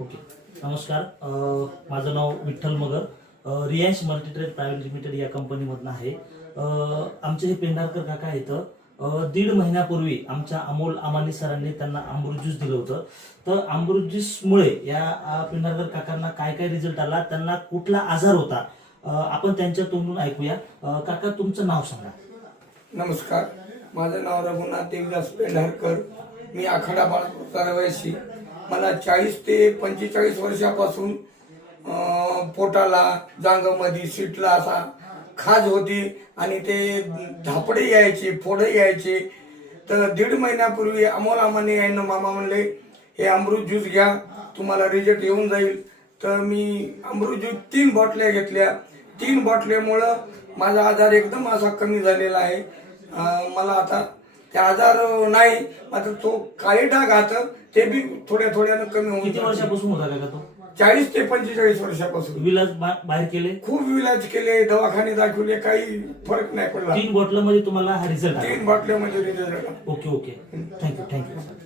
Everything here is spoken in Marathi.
ओके. नमस्कार. माझं नाव विठ्ठल मगर. रियांश मल्टीट्रेड प्रायव्हेट लिमिटेड या कंपनीमधनं आहे. आमचे हे पेंढारकर काका आहेत. 1.5 महिन्यापूर्वी आमच्या अमोल अमानी सरांनी त्यांना अमृत ज्यूस दिलं होतं. तर अमृत ज्यूसमुळे या पेंढारकर काकांना काय काय रिझल्ट आला, त्यांना कुठला आजार होता, आपण त्यांच्या तोंडून ऐकूया. काका, तुमचं नाव सांगा. नमस्कार, माझं नाव रघुनाथ देवदास पेंढारकर. मी आखाडा बाळापूरचा रहिवासी. मला 40 ते 45 वर्षापासून पोटाला, जांघामध्ये सीटला असा खाज होती आणि ते धापडे यायचे, फोडे यायचे. तर 1.5 महिन्यापूर्वी अमोल अमानी यांना मामा म्हणले, हे अमृत ज्यूस घ्या, तुम्हाला रिझल्ट येऊन जाईल. तर मी अमृत ज्यूस 3 बॉटल्या घेतल्या. 3 बॉटल्यामुळं माझा आजार एकदम असा कमी झालेला आहे. मला आता ते आजार नाही, मात्र तो काळी डाग आता ते बी थोड्या थोड्यानं कमी होऊन. किती वर्षापासून होता काका तो? 40 ते 45 वर्षापासून. विलाज बाहेर केले? खूप विलाज केले, दवाखाने दाखवले, काही फरक नाही पडला. 3 बॉटलमध्ये तुम्हाला हा रिझल्ट आला? 3 बॉटल्यामध्ये रिझल्ट आला. ओके. थँक्यू.